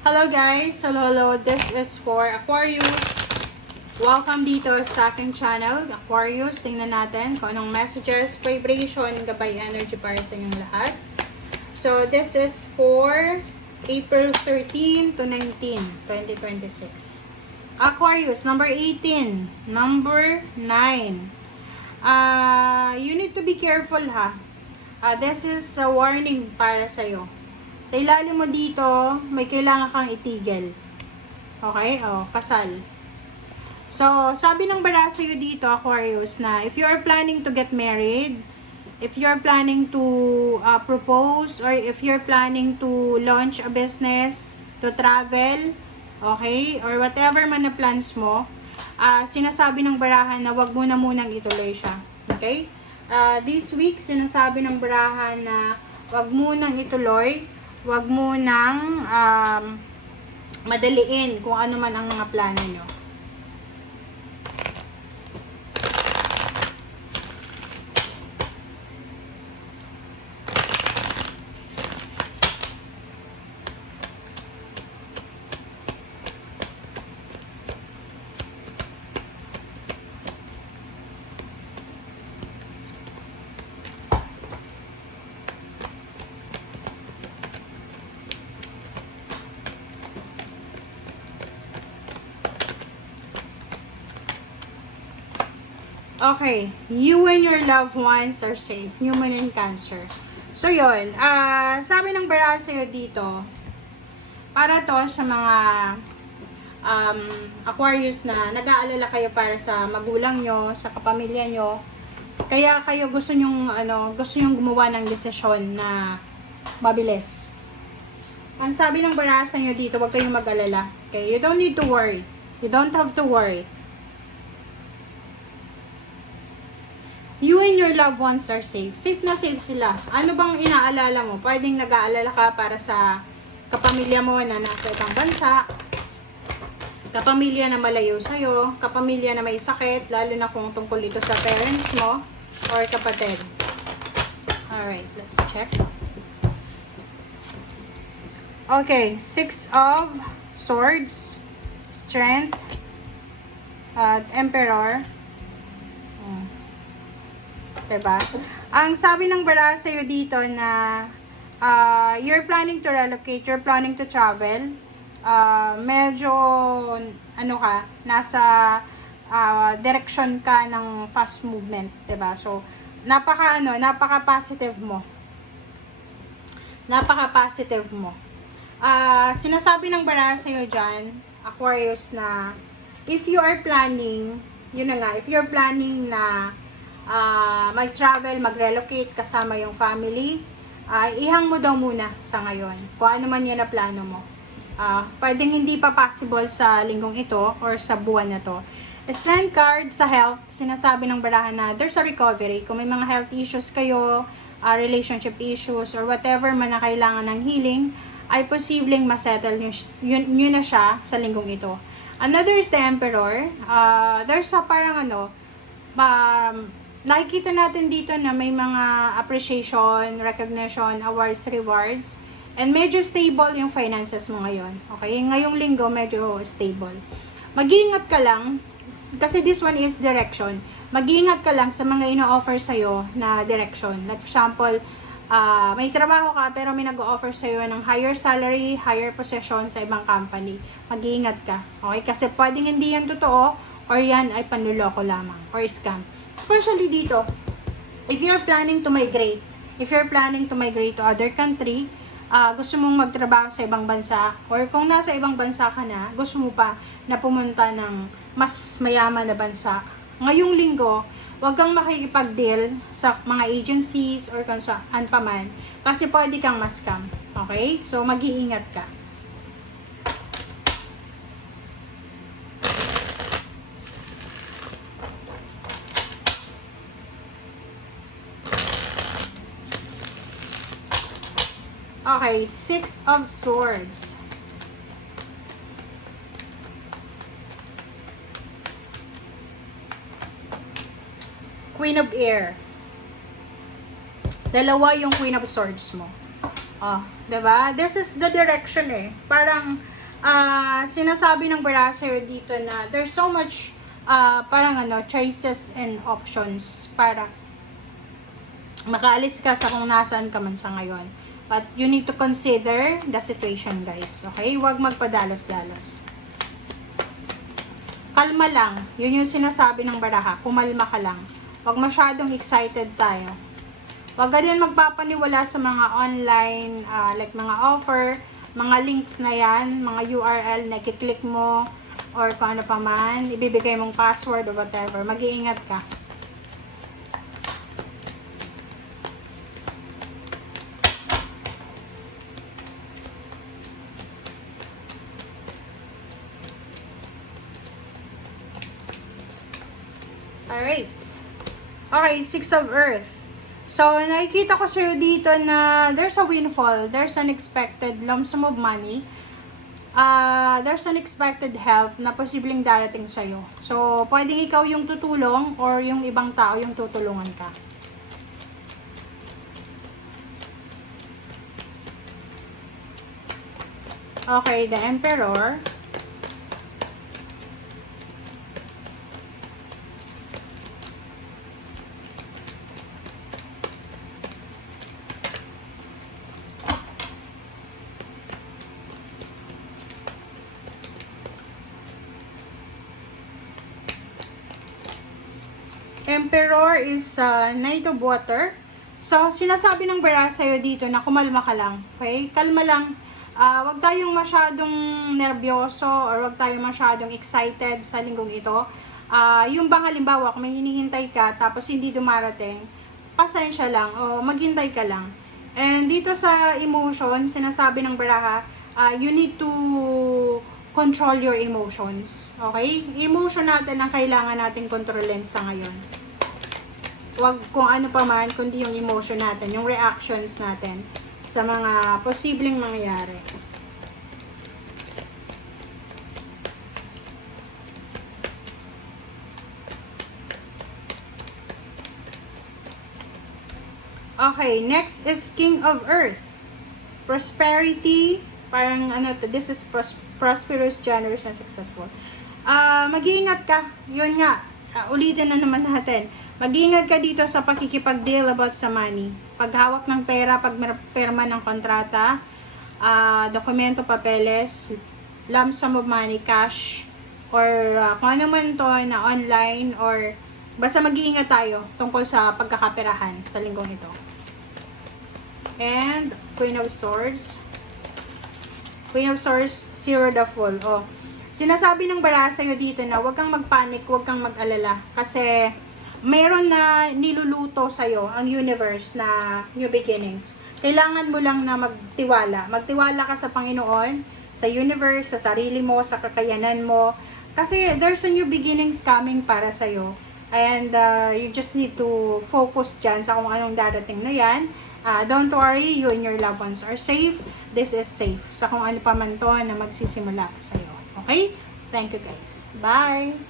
Hello guys! Hello. This is for Aquarius. Welcome dito sa aking channel, Aquarius. Tingnan natin kung anong messages, vibration, gabay energy para sa inyong lahat. So, this is for April 13 to 19, 2026. Aquarius, number 18, number 9. You need to be careful ha. This is a warning para sa'yo. Sa ilalim mo dito, may kailangan kang itigil. Okay? Kasal. So, sabi ng bara sa'yo dito, Aquarius, na if you are planning to get married, if you are planning to propose, or if you're planning to launch a business, to travel, okay, or whatever man na plans mo, sinasabi ng barahan na wag mo na munang ituloy siya. Okay? This week, sinasabi ng barahan na wag munang ituloy, wag mo nang madaliin kung ano man ang mga plano nyo. Okay, you and your loved ones are safe. New Moon and Cancer. So, yun. Sabi ng bara sa'yo dito, para to sa mga Aquarius na nag-aalala kayo para sa magulang nyo, sa kapamilya nyo. Kaya kayo gusto nyong gumawa ng desisyon na mabilis. Ang sabi ng bara sa inyo dito, huwag kayong mag-alala. Okay? You don't need to worry. You don't have to worry. You and your loved ones are safe. Safe na safe sila. Ano bang inaalala mo? Pwedeng nag-aalala ka para sa kapamilya mo na nasa ibang bansa, kapamilya na malayo sa'yo, kapamilya na may sakit, lalo na kung tungkol ito sa parents mo or kapatid. Alright, let's check. Okay, 6 of Swords, Strength, Emperor. Diba? Ang sabi ng bara sa'yo dito na you're planning to relocate, you're planning to travel. Medyo nasa direction ka ng fast movement, diba? So, napaka-positive mo. Napaka-positive mo. Sinasabi ng bara sa'yo dyan, Aquarius, na if you are planning, if you're planning na mag-travel, mag-relocate kasama yung family, ihang mo daw muna sa ngayon. Kung ano man yan na plano mo. Pwedeng hindi pa possible sa linggong ito or sa buwan na to. Strength card sa health, sinasabi ng barahan na there's a recovery. Kung may mga health issues kayo, relationship issues, or whatever man na kailangan ng healing, ay posibleng masettle yun na siya sa linggong ito. Another is the Emperor. There's a parang nakikita natin dito na may mga appreciation, recognition, awards, rewards, and medyo stable yung finances mo ngayon. Okay? Ngayong linggo, medyo stable. Mag-iingat ka lang, kasi this one is direction. Mag-iingat ka lang sa mga ino-offer sa'yo na direction. Like, for example, may trabaho ka, pero may nag-o-offer sa'yo ng higher salary, higher position sa ibang company. Mag-iingat ka. Okay? Kasi pwedeng hindi yan totoo, or yan ay panluloko lamang, or scam. Especially dito, if you're planning to migrate, to other country, gusto mong magtrabaho sa ibang bansa, or kung nasa ibang bansa ka na, gusto mo pa na pumunta ng mas mayaman na bansa, ngayong linggo, huwag kang makikipag-deal sa mga agencies or kung saan pa man, kasi pwede kang ma-scam. Okay? So, mag-iingat ka. Okay, 6 of Swords. Queen of Air. Dalawa yung Queen of Swords mo. Oh, 'di ba? This is the direction eh. Parang sinasabi ng bara sa'yo dito na there's so much parang choices and options para makaalis ka sa kung nasaan ka man sa ngayon. But you need to consider the situation, guys. Okay? Huwag magpadalos-dalos. Kalma lang. Yun yung sinasabi ng baraha. Kumalma ka lang. Huwag masyadong excited tayo. Huwag ka din magpapaniwala sa mga online, like mga offer, mga links na yan, mga URL na kiklik mo, or kung ano pa man, ibibigay mong password or whatever. Mag-iingat ka. Alright. Okay, 6 of Earth. So, nakikita ko sa'yo dito na there's a windfall, there's unexpected lump sum of money, there's unexpected help na posibleng darating sa'yo. So, pwedeng ikaw yung tutulong or yung ibang tao yung tutulungan ka. Okay, the Emperor. Emperor is Knight of Water. So, sinasabi ng bara sa'yo dito na kumalma ka lang. Okay? Kalma lang. Wag tayong masyadong nervyoso or wag tayong masyadong excited sa linggong ito. Yung bang halimbawa, kung may hinihintay ka tapos hindi dumarating, pasensya lang o maghintay ka lang. And dito sa emotion, sinasabi ng baraha, you need to control your emotions. Okay? Emotion natin ang kailangan natin kontrolin sa ngayon. Wag kung ano pa man, kundi yung emotion natin, yung reactions natin sa mga posibleng mangyayari. Okay, next is King of Earth. Prosperity, parang this is prosperous, generous, and successful. Mag-iingat ka, yun nga, ulitin na naman natin. Mag-iingat ka dito sa pakikipag-deal about sa money. Paghawak ng pera, pagperma ng kontrata, dokumento, papeles, lump sum of money, cash, or kung ano man to na online, or basta mag-iingat tayo tungkol sa pagkakaperahan sa linggong ito. And Queen of Swords. Queen of Swords, Zero the Fool. Oh, sinasabi ng bara sa'yo dito na huwag kang magpanik, huwag kang mag-alala. Kasi mayroon na niluluto sa'yo ang universe na new beginnings. Kailangan mo lang na magtiwala. Magtiwala ka sa Panginoon, sa universe, sa sarili mo, sa kakayanan mo. Kasi there's a new beginnings coming para sa'yo. And you just need to focus dyan sa kung anong darating na yan. Don't worry, you and your loved ones are safe. This is safe. Sa kung ano pa man to na magsisimula sa'yo. Okay? Thank you guys. Bye!